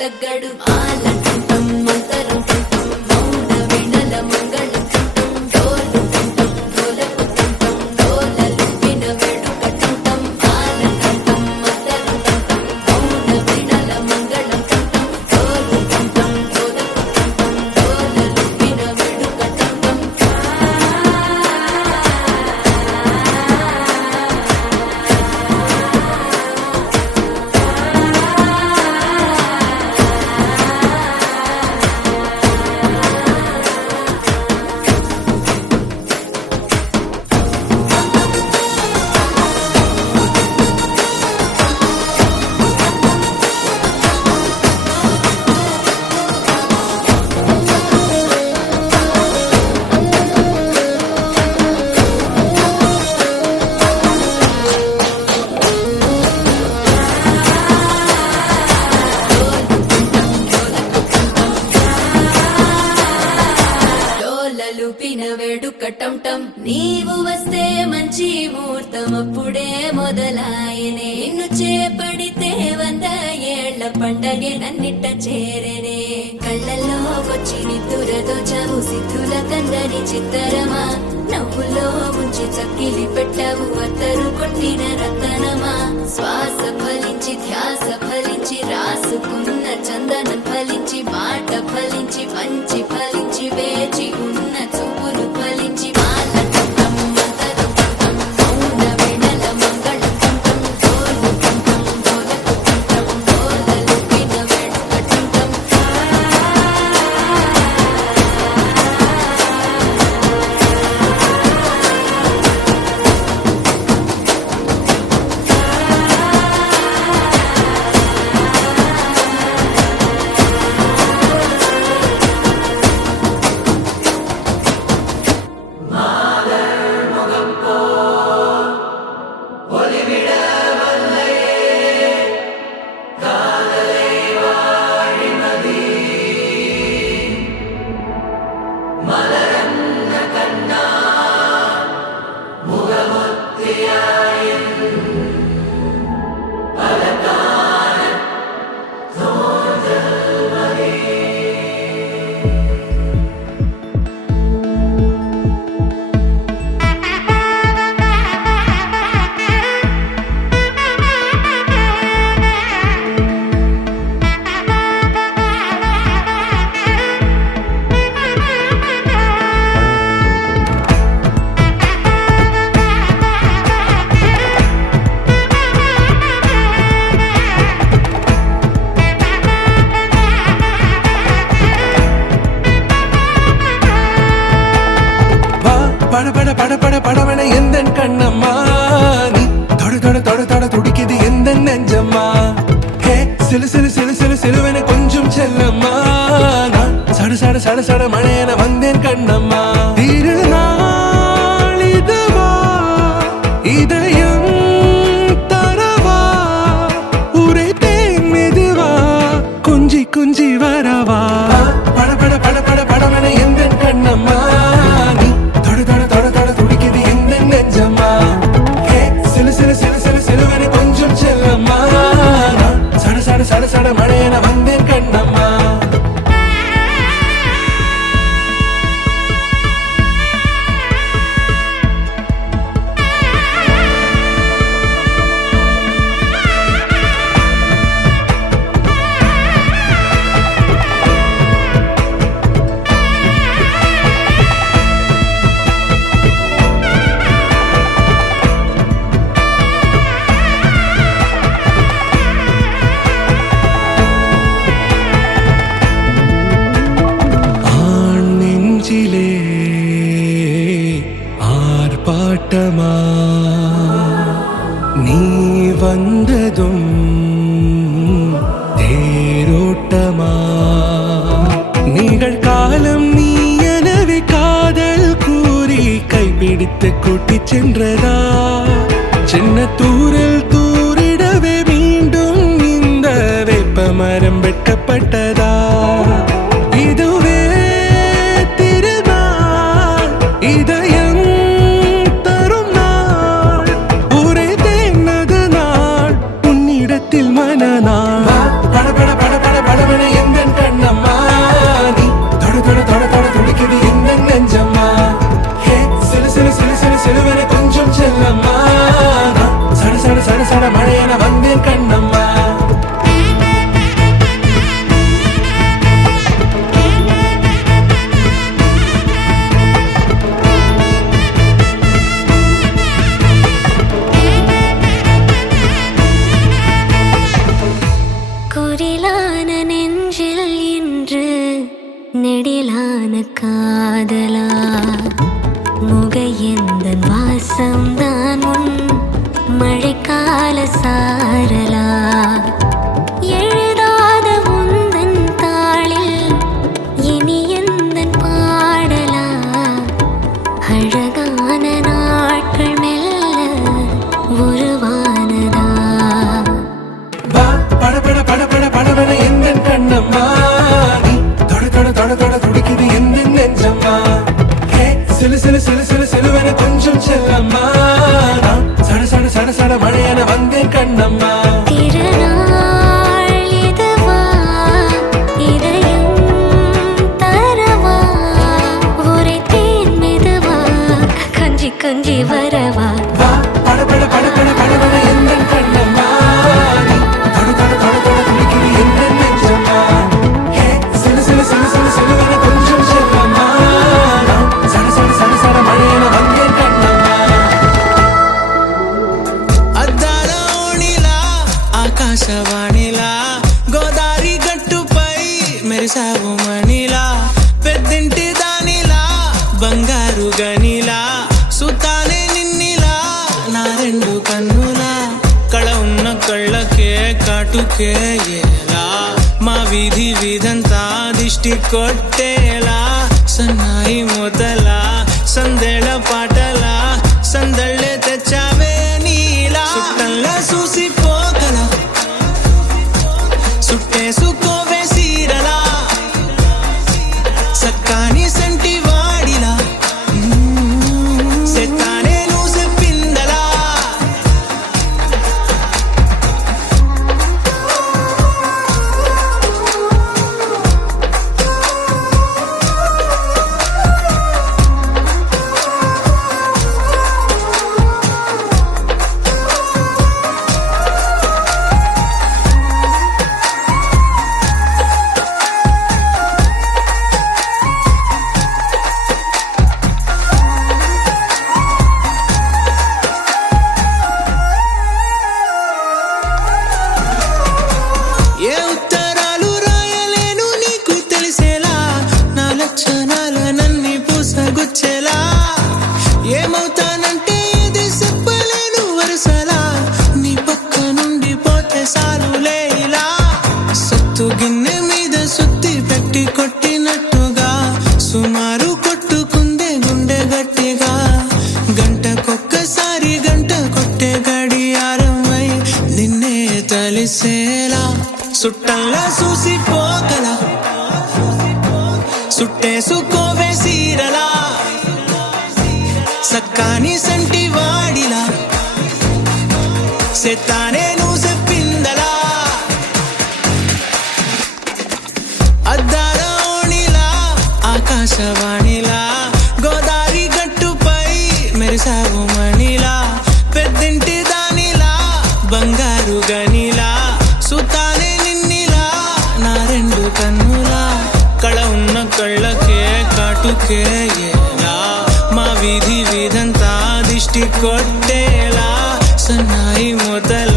తగ్గడు ఆలంటం మంతరం మౌన వినల మంగళం డోలు డోలకు డోలలు విన వేడుకటం ఆలంటం మంతరం మౌన వినల మంగళం డోలు డోలకు డోలలు విన వేడుకటం పిన వేడుకటం టం నీవు వస్తే మంచి ముహూర్తం అప్పుడే మొదలాయనే నిన్ను చేపడితే 100 ఏళ్ల పండగే నన్నిట్ట చేరనే కళ్ళల్లో వచ్చి నిద్దురతో చావు సిద్ధుల కందని చిత్తరమా నవ్వులో ఉంచి చక్కిలి పెట్టావు అత్తరు కొట్టిన రతనమా శ్వాస ఫలించి ధ్యాస ఫలించి రాసుకున్న చందనం ఫలించి మాట ఫలించి మంచి ఫలించి వేచి ఉన్న చూపులు ఫలించి படவன எந்தன் கண்ணம்மா நீ தொட தொட தொட தொட துடிக்குது எந்தன் நெஞ்சம்மா ஹே சிலு சிலு சிலு சிலு சிலுவென கொஞ்சம் செல்லம்மா நான் சட சட சட சட மழையென வந்தேன் கண்ணம்மா திருநாள் இதுவா இதயம் தரவா உரைத்தேன் மெதுவா குஞ்சி குஞ்சி வரவா பட பட பட பட படவன எந்தன் கண்ணம்மா சட சட மழையென வந்தேன் கண்ணம்மா எங்கள் காலம் நீ எனவே காதல் கூறி கைப்பிடித்து கூட்டிச் சென்றதா சின்ன தூரல் தூரிடவே மீண்டும் இந்த வேப்ப மரம் வெட்டப்பட்டதா இதுவே திருநாள் இதயம் தரும் நாள் ஒரே தேனது நாள் உன்னிடத்தில் மனநாள் பட பட பட பட படவென எந்தன் கண்ணம்மா நீ தொட தொட தொட தொட துடிக்குது எந்தன் நெஞ்சம்மா ஹே சிலு சிலு சிலு சிலு சிலுவென கொஞ்சம் செல்லம்மா நான் சட சட சட சட மழையென வந்தேன் கண்ணம்மா குரிலான நெஞ்சில் இன்று நெடிலான காதலா முகையெந்தன் வாசம்தான் உன் மழைக்கால சாரலா எழுதாத உந்தன் தாளில் இனி எந்தன் பாடலா அழகான நாட்கள் மெல்ல உருவானதா வா பட பட பட பட படவென எந்தன் கண்ணம்மா நீ தொட தொட தொட தொட துடிக்குது எந்தன் நெஞ்சம்மா ஹே சிலு சிலு சிலு சிலு சிலுவென கொஞ்சம் செல்லம்மா நான் சட சட சட சட மழையென வந்தேன் கண்ணம்மா திருநாள் இதுவா இதயம் தரவா ஒரே தேன் மெதுவா கஞ்சி கஞ்சி வரவா வா பட பட பட பட படவென எந்தன் கண்ணம்மா நீ தொட தொட தொட தொட துடிக்குது எந்தன் நெஞ்சம்மா ஹே சிலு சிலு சிலு சிலு சிலுவென கொஞ்சம் செல்லம்மா நான் சட சட சட சட மழையென வந்தேன் கண்ணம்மா అద్దాల ఓణిలా ఆకాశవాణిలా గోదారి గట్టుపై మెరిసావు మణిలా పెద్దింటి దానిలా బంగారు గనిలా సుతానే నిన్నిలా నా రెండు కన్నులా కళ ఉన్న కళ్ళకే కాటుకే ఎలా మా వీధి వీధంతా దిష్టి కొట్టేలా సన్నాయి మొదలా సందేళ పాటలా సందళ్ళే తెచ్చావే నీలా సుట్టంలా చూసిపోగల సుట్టేసుకోవే సీరలా సక్కాని సంటి వాడిలా సెత్తానే నువ్వు చెప్పిందలా ఏ ఉత్తరాలు రాయలేను నీకు తెలిసేలా నా లక్షణాలనన్నీ పూసగుచ్చేలా ఏమవుతానంటే ఇది చెప్పలేను వరుసలా నీ పక్క నుండి పోతే సాలులే ఇలా సత్తు గిన్నె మీద సుత్తి పెట్టి కొట్టినట్టుగా సుమారు కొట్టుకుందే గుండె గట్టిగా గంటకొక్కసారి గంట కొట్టే గడియారమై నిన్నే తలిసేలా సుట్టంలా చూసిపోగల సుట్టేసుకోవే సీరలా సక్కాని సంటి వాడిలా సెత్తానే నువ్వు చెప్పిందలా అద్దాల ఓణిలా ఆకాశవాణిలా గోదారి గట్టుపై మెరిసావు మణిలా పెద్దింటి దానిలా బంగారు గనిలా సుతానే నిన్నిలా నా రెండు కన్నులా కళ ఉన్న కళ్ళకే కాటుకే ఎలా మా వీధి వీధంతా దిష్టి కొట్టేలా సన్నాయి మొదల